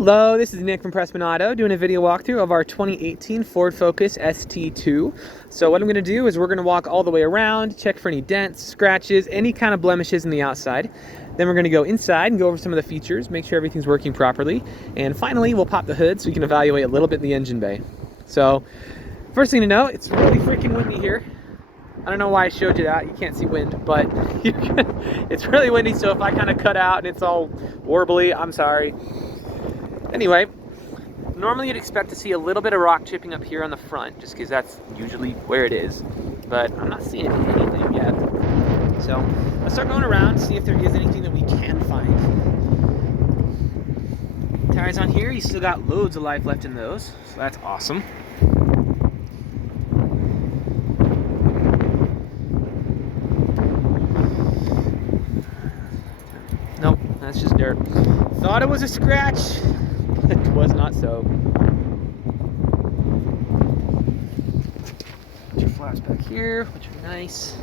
Hello, this is Nick from Prestman Auto doing a video walkthrough of our 2018 Ford Focus ST2. So what I'm going to do is we're going to walk all the way around, check for any dents, scratches, any kind of blemishes in the outside. Then we're going to go inside and go over some of the features, make sure everything's working properly. And finally, we'll pop the hood so we can evaluate a little bit in the engine bay. So first thing to know, it's really freaking windy here. I don't know why I showed you that. You can't see wind, but it's really windy, so if I kind of cut out and it's all warbly, I'm sorry. Anyway, normally you'd expect to see a little bit of rock chipping up here on the front, just because that's usually where it is, but I'm not seeing anything yet. So let's start going around, see if there is anything that we can find. Tires on here, you still got loads of life left in those, so that's awesome. Nope, that's just dirt. Thought it was a scratch. It was not so. Put your flaps back here, which are nice.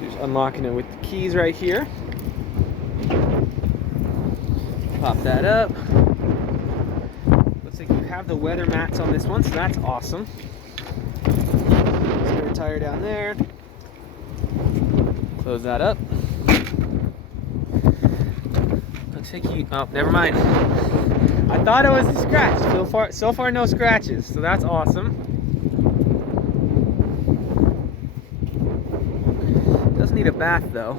So just unlocking it with the keys right here. Pop that up. Looks like you have the weather mats on this one, so that's awesome. Spare tire down there. Close that up. Looks like you, oh, never mind. I thought it was a scratch. So far no scratches, so that's awesome. Does need a bath though.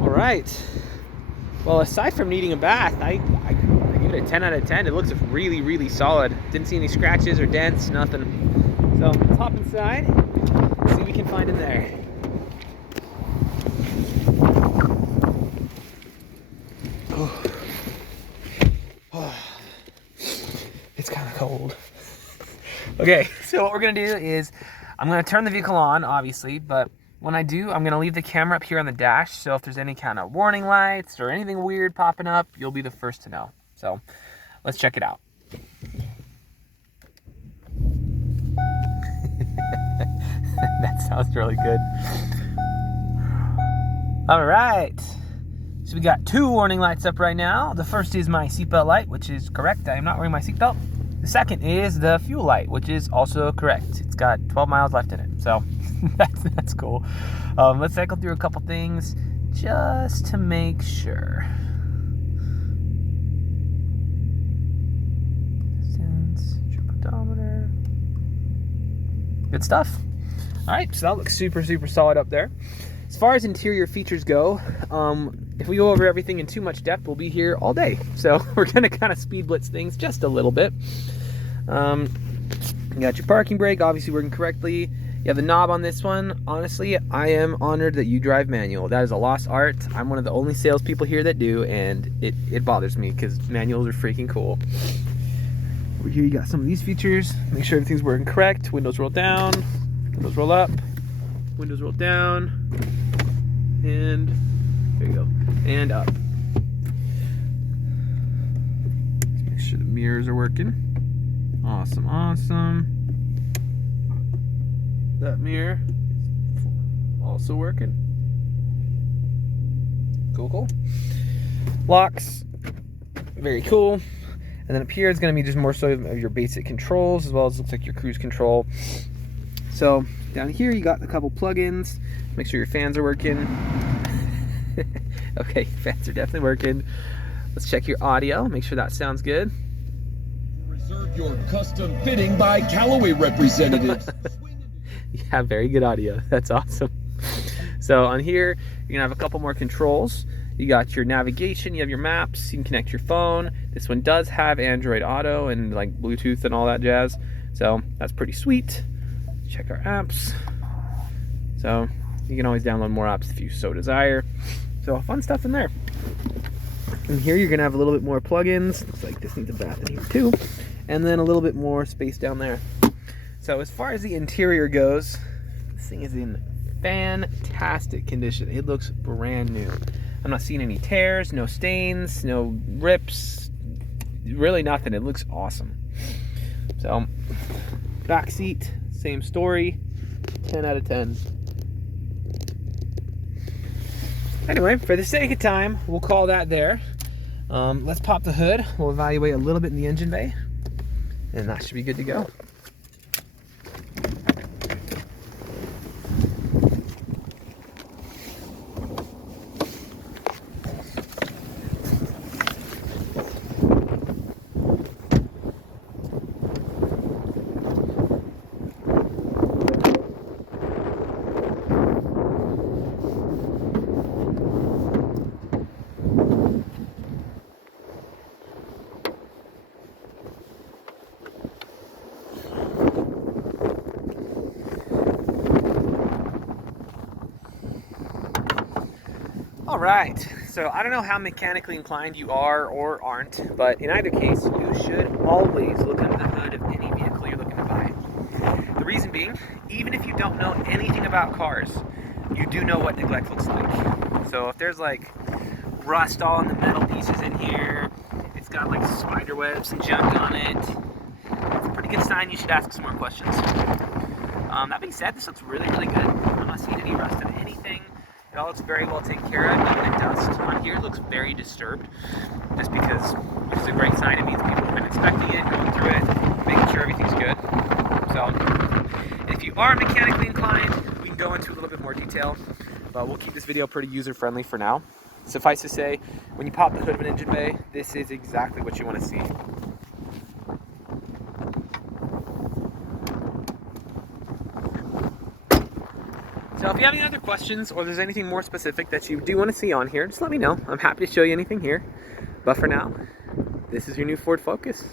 All right. Well, aside from needing a bath, I give it a 10 out of 10. It looks really, really solid. Didn't see any scratches or dents, nothing. So let's hop inside, see what we can find in there. It's kind of cold. Okay, so what we're gonna do is I'm gonna turn the vehicle on, obviously, but when I do, I'm gonna leave the camera up here on the dash, so if there's any kind of warning lights or anything weird popping up, you'll be the first to know. So let's check it out. That sounds really good. All right, so we got two warning lights up right now. The first is my seatbelt light, which is correct. I am not wearing my seatbelt. The second is the fuel light, which is also correct. It's got 12 miles left in it, so that's cool. Let's cycle through a couple things just to make sure. Distance, trip odometer. Good stuff. All right, so that looks super, super solid up there. As far as interior features go, if we go over everything in too much depth, we'll be here all day. So we're gonna kind of speed blitz things just a little bit. You got your parking brake, obviously working correctly. You have the knob on this one. Honestly, I am honored that you drive manual. That is a lost art. I'm one of the only salespeople here that do, and it bothers me because manuals are freaking cool. Over here you got some of these features. Make sure everything's working correct. Windows roll down, windows roll up, windows roll down, and there you go, and up. Let's make sure the mirrors are working. Awesome, awesome. That mirror also working. Cool, cool. Locks, very cool. And then up here is going to be just more so of your basic controls, as well as looks like your cruise control. So down here you got a couple plugins. Make sure your fans are working. Okay, fans are definitely working. Let's check your audio. Make sure that sounds good. Reserve your custom fitting by Callaway representatives. Yeah, very good audio. That's awesome. So on here, you're gonna have a couple more controls. You got your navigation, you have your maps, you can connect your phone. This one does have Android Auto and like Bluetooth and all that jazz. So that's pretty sweet. Check our apps. So you can always download more apps if you so desire. So fun stuff in there. And here you're gonna have a little bit more plugins. Looks like this needs a bath in here too. And then a little bit more space down there. So as far as the interior goes, this thing is in fantastic condition. It looks brand new. I'm not seeing any tears, no stains, no rips. really nothing. It looks awesome. So, back seat, same story, 10 out of 10. Anyway, for the sake of time, we'll call that there. Let's pop the hood. We'll evaluate a little bit in the engine bay, and that should be good to go. All right, so I don't know how mechanically inclined you are or aren't, but in either case, you should always look under the hood of any vehicle you're looking to buy. The reason being, even if you don't know anything about cars, you do know what neglect looks like. So if there's like rust all in the metal pieces in here, it's got like spider webs and junk on it, it's a pretty good sign you should ask some more questions. That being said, this looks really, really good. I'm not seeing any rust on anything. It all looks very well taken care of. Even the dust on here looks very disturbed, just because, which is a great sign. It means people have been inspecting it, going through it, making sure everything's good. So, if you are mechanically inclined, we can go into a little bit more detail, but we'll keep this video pretty user-friendly for now. Suffice to say, when you pop the hood of an engine bay, this is exactly what you want to see. So if you have any other questions or there's anything more specific that you do want to see on here, just let me know. I'm happy to show you anything here. But for now, this is your new Ford Focus.